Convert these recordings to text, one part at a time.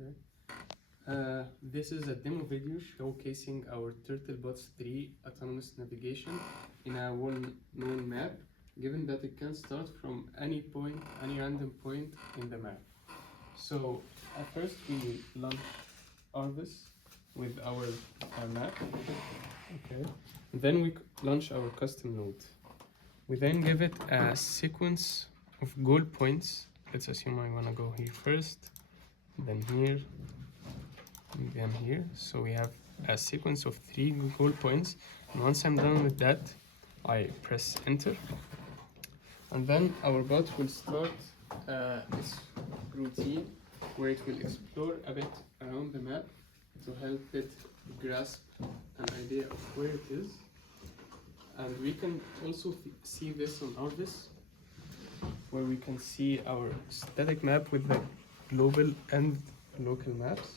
Okay. This is a demo video showcasing our Turtlebot 3 autonomous navigation in a well-known map, given that it can start from any point, any random point in the map. So at first we launch RViz with our map. Okay. Then we launch our custom node. We then give it a sequence of goal points. Let's assume I want to go here first, then here, and then here. So we have a sequence of 3 goal points. And once I'm done with that, I press enter. And then our bot will start this routine where it will explore a bit around the map to help it grasp an idea of where it is. And we can also see this on RViz, where we can see our static map with the global and local maps.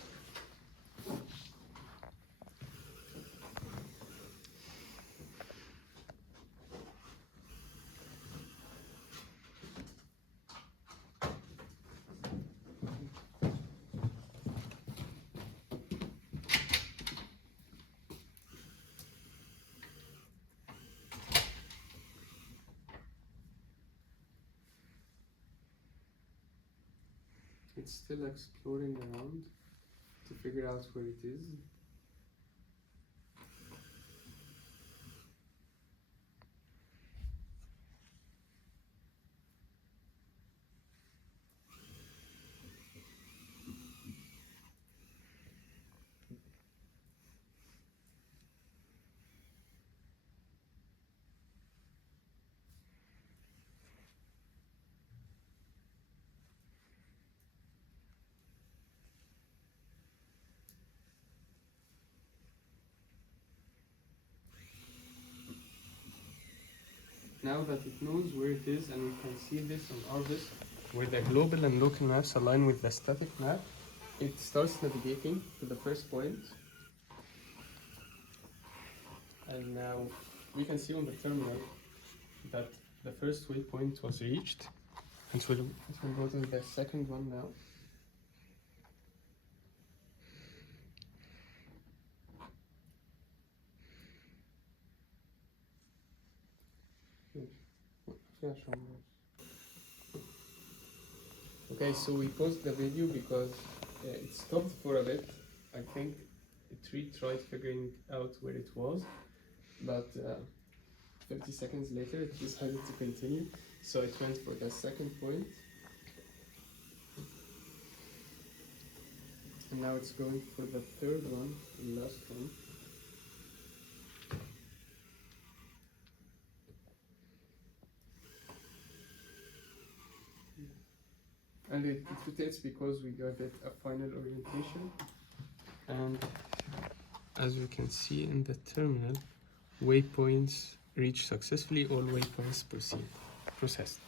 It's still exploring around to figure out where it is. Now that it knows where it is, and we can see this on RViz, where the global and local maps align with the static map, it starts navigating to the first point. And now we can see on the terminal that the first waypoint was reached. And so we'll go to the second one now. Okay, so we paused the video because it stopped for a bit. I think it tried figuring out where it was, but 30 seconds later it decided to continue, so it went for the second point. And now it's going for the third one, the last one. And it rotates because we got it a final orientation. And as we can see in the terminal, waypoints reached successfully, all waypoints processed.